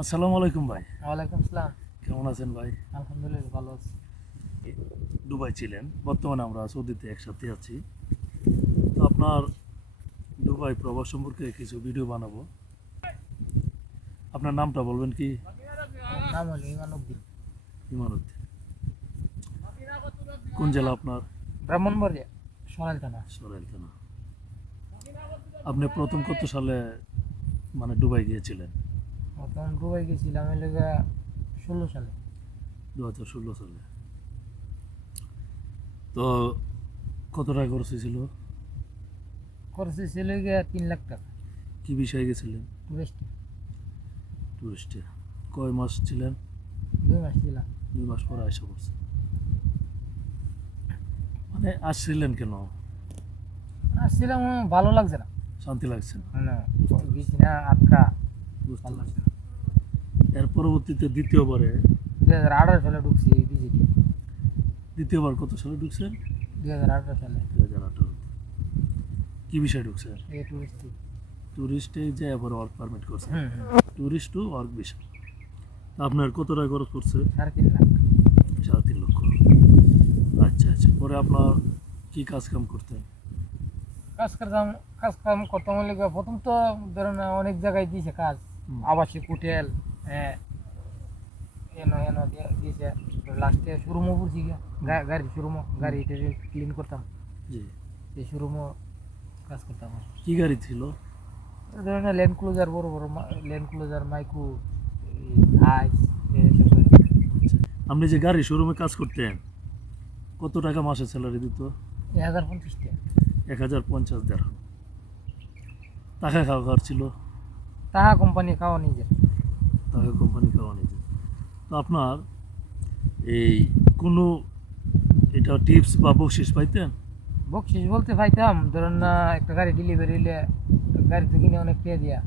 আসসালামু আলাইকুম ভাই। ওয়ালাইকুম আসসালাম। কেমন আছেন ভাই? আলহামদুলিল্লাহ ভালো আছি। দুবাই ছিলেন বর্তমানে আমরা সৌদিতে একসাথে আছি। তো আপনার দুবাই প্রবাস সম্পর্কে কিছু ভিডিও বানাবো। আপনার নামটা বলবেন কি? নাম হলো ইমান উদ্দিন ইমানুদ্দিন। কোন জেলা আপনার? ব্রাহ্মণবাড়িয়া সরাইল থানা সরাইল থানা আপনি প্রথম কত সালে মানে দুবাই গিয়েছিলেন? তখন দুবাই গেছিলাম এই লেগে ষোলো সালে। দু হাজার ষোলো সালে। তো কত টাকা খরচ হয়েছিল? খরচ ছিল গিয়ে তিন লাখ টাকা। কি বিষয়ে গেছিলেন? টুরিস্ট। টুরিস্টে। কয় মাস ছিলেন? দুই মাস ছিলাম। দুই মাস পরে আসা পড়ছে। মানে আসছিলেন কেন? আসছিলাম ভালো লাগছে না। শান্তি লাগছে না। গেছি না আটকা। বুঝতে পারছি এর পরবর্তীতে দ্বিতীয়বারে দুই হাজার আঠারো সালে ঢুকছি ভিজিটে দ্বিতীয়বার কত সালে ঢুকছেন দুই হাজার আঠারো সালে। দুই হাজার আঠারো। কি বিষয়ে ঢুকছে? এই টুরিস্ট টুরিস্টে যে এবার ওয়ার্ক পারমিট করছে। টুরিস্ট টু ওয়ার্ক বিষয় আপনার কত টাকা খরচ করছে? সাড়ে তিন লাখ। সাড়ে তিন লক্ষ। আচ্ছা আচ্ছা। পরে আপনার কি কাজ কাম করতেন কাজ করতাম কাজ কাম করতাম প্রথম তো ধরেন অনেক জায়গায় দিয়েছে কাজ। আবাসিক হোটেল হ্যাঁ। এনো এনো দিয়েছে। লাস্টে শোরুমও গিয়া। গাড়ি শোরুমও গাড়ি ক্লিন করতাম। জি। এই শোরুমও কাজ করতাম। কি গাড়ি ছিল? এই ধরনের ল্যান্ড ক্লোজার বড় বড় ল্যান্ড ক্লোজার মাইকু আচ্ছা। আপনি যে গাড়ি শোরুমে কাজ করতেন কত টাকা মাসে স্যালারি দিত? এক হাজার পঞ্চাশ এক হাজার পঞ্চাশ দেড়। টাকা খাওয়া খাওয়ার ছিল? তাহা কোম্পানি খাওয়া নিজের টাকা কোম্পানি খাওয়া নিজে। তো আপনার এই কোনো এটা টিপস বা বকশিস পাইতেন? বকশিস বলতে পাইতাম ধরেন না একটা গাড়ি ডেলিভারি হলে গাড়িতে কিনে অনেক পেয়ে দিয়া।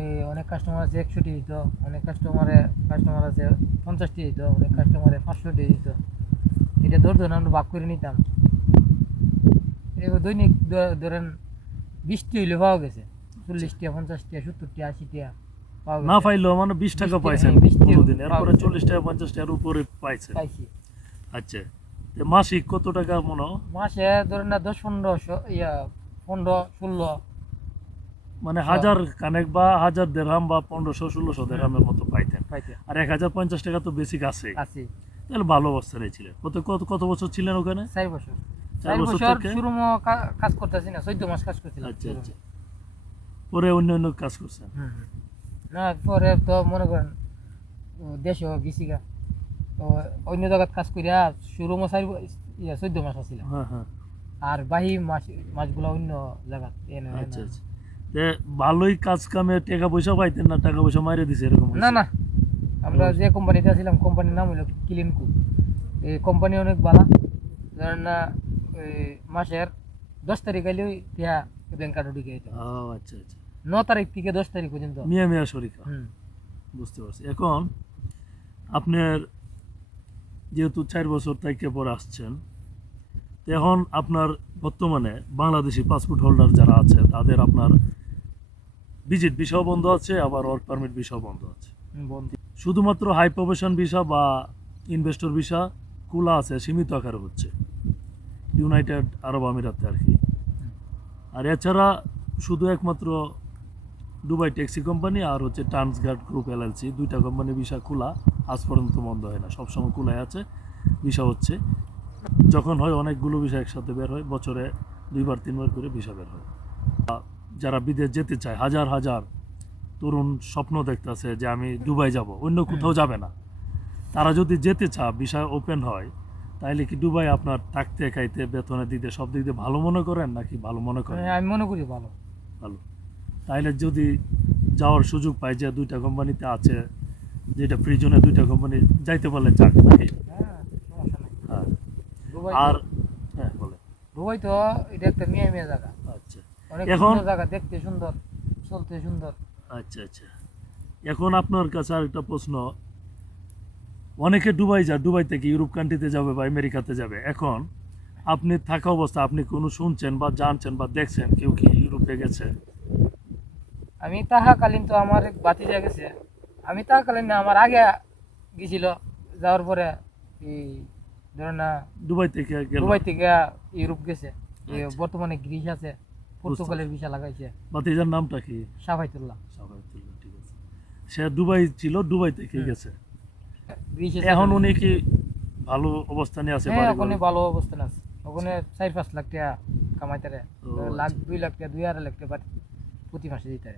এই অনেক কাস্টমার আছে একশোটি দিত অনেক কাস্টমারে কাস্টমার আছে পঞ্চাশটি দিত অনেক কাস্টমারে পাঁচশোটি দিত। এটা ধর ধরেন আমরা ভাগ করে নিতাম। এবার দৈনিক ধরেন বিশটি হইলে পাওয়া গেছে। চল্লিশটিয়া পঞ্চাশটিয়া আশিটিয়া না পাইলেও মানে বিশ টাকা বিশ পাইছেন হ্যাঁ, কোনোদিন। এরপরে চল্লিশ টাকা পঞ্চাশ টাকার উপরে পাইছেন। পাইছি। আচ্ছা মাসিক কত টাকা মনে মাসে ধরেন না দশ পনেরোশো ইয়া পনেরো ষোলো। মানে হাজার কানেক বা হাজার দেড়হাম বা পনেরোশো ষোলোশো দেড়হামের মতো পাইতেন। পাইতে আর এক হাজার পঞ্চাশ টাকা তো বেসিক আছে তাহলে ভালো অবস্থানে ছিলেন। কত কত কত বছর ছিলেন ওখানে? চার বছর। চার বছর শুরু কাজ করতেছি না চোদ্দ মাস কাজ করছিলাম। আচ্ছা আচ্ছা। পরে অন্য অন্য কাজ করছেন হুম। না পরে তো মনে করেন দেশে গেছি গা। অন্য জায়গায় কাজ করিয়া শুরু মাস ইয়া চোদ্দ মাস আছিল। হ্যাঁ হ্যাঁ। আর বাহি মাস মাসগুলো অন্য জায়গা। আচ্ছা আচ্ছা। ভালোই কাজ কামে টাকা পয়সা পাইতেন না টাকা পয়সা মাইরে দিছে এরকম না না। আমরা যে কোম্পানিতে ছিলাম কোম্পানির নাম হলো ক্লিনকু এই কোম্পানি অনেক ভালো। ধরেন না মাসের দশ তারিখ আইলে টিয়া ব্যাংক কার্ডে ঢুকে যেত ও আচ্ছা আচ্ছা। ন তারিখ থেকে দশ তারিখ পর্যন্ত। মিয়া মিয়া শরিকা। হুম। বুঝতে পারছি। এখন আপনার যেহেতু চার বছর থেকে পরে আসছেন এখন আপনার বর্তমানে বাংলাদেশি পাসপোর্ট হোল্ডার যারা আছে তাদের আপনার ভিজিট ভিসাও বন্ধ আছে আবার ওয়ার্ক পারমিট ভিসাও বন্ধ আছে। শুধুমাত্র হাই প্রফেশন ভিসা বা ইনভেস্টর ভিসা খোলা আছে সীমিত আকারে হচ্ছে। ইউনাইটেড আরব আমিরাতে আর কি। আর এছাড়া শুধু একমাত্র দুবাই ট্যাক্সি কোম্পানি আর হচ্ছে ট্রান্সগার্ড গ্রুপ এলএলসি, দুইটা কোম্পানি ভিসা খোলা আজ পর্যন্ত বন্ধ হয় না, সবসময় খোলাই আছে, ভিসা হচ্ছে। যখন হয় অনেকগুলো ভিসা একসাথে বের হয়, বছরে দুইবার, তিনবার করে ভিসা বের হয়। যারা বিদেশ যেতে চায়, হাজার হাজার তরুণ স্বপ্ন দেখতেছে যে আমি দুবাই যাব, অন্য কোথাও যাবে না। তারা যদি যেতে চা ভিসা ওপেন হয় তাইলে কি দুবাই আপনার থাকতে খাইতে বেতনে দিতে সব দিক দিয়ে ভালো মনে করেন নাকি ভালো মনে করেন? আমি মনে করি ভালো। ভালো। তাইলে যদি যাওয়ার সুযোগ পাই যে দুইটা কোম্পানিতে আছে যেটা প্রিজনে দুইটা কোম্পানি যাইতে পারলে যাক নাকি? হ্যাঁ আর হ্যাঁ বলে দুবাই তো এটা একটা মেয়ে মেয়ে জায়গা। আচ্ছা। এখন- জায়গা দেখতে সুন্দর চলতে সুন্দর। আচ্ছা আচ্ছা। এখন আপনার কাছে আরেকটা প্রশ্ন অনেকে দুবাই যা দুবাই থেকে ইউরোপ কান্ট্রিতে যাবে বা আমেরিকাতে যাবে। এখন আপনি থাকা অবস্থা আপনি কোনো শুনছেন বা জানছেন বা দেখছেন কেউ কি ইউরোপে গেছে? আমি তাহাকালীন তো আমার এক বাতিজা গেছে। আমি তাহাকালীন না আমার আগে গেছিল। যাওয়ার পরে এই ধরেন না দুবাই থেকে গেল। দুবাই থেকে ইউরোপ গেছে। বর্তমানে গ্রিস আছে পর্তুগালের ভিসা লাগাইছে। বাতিজার নামটা কি? সাফাইতুল্লাহ সাবাইতুল্লাহ, ঠিক আছে। সে দুবাই ছিল দুবাই থেকে গেছে। এখন উনি কি ভালো অবস্থানে আছে হ্যাঁ ওখানে ভালো অবস্থান আছে। ওখানে চার পাঁচ লাখ টাকা কামাইতে লাখ আচ্ছা। দুই লাখ টাকা দুই আড়াই লাখ টাকা প্রতি মাসে দিতে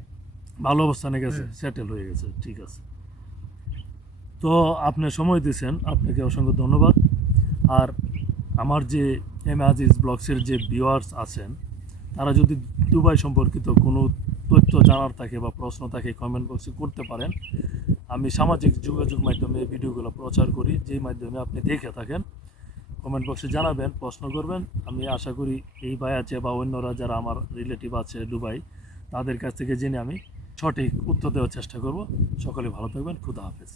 ভালো অবস্থানে গেছে সেটেল হয়ে গেছে ঠিক আছে। তো আপনি সময় দিয়েছেন আপনাকে অসংখ্য ধন্যবাদ। আর আমার যে এম আজিজ ব্লগসের যে ভিউয়ার্স আছেন তারা যদি দুবাই সম্পর্কিত কোনো তথ্য জানার থাকে বা প্রশ্ন থাকে কমেন্ট বক্সে করতে পারেন। আমি সামাজিক যোগাযোগ মাধ্যমে ভিডিওগুলো প্রচার করি, যেই মাধ্যমে আপনি দেখে থাকেন। কমেন্ট বক্সে জানাবেন, প্রশ্ন করবেন। আমি আশা করি এই ভাই আছে বা অন্যরা যারা আমার রিলেটিভ আছে দুবাই, তাদের কাছ থেকে জেনে আমি সঠিক উত্তর দেওয়ার চেষ্টা করব। সকলে ভালো থাকবেন, খুদা হাফেজ।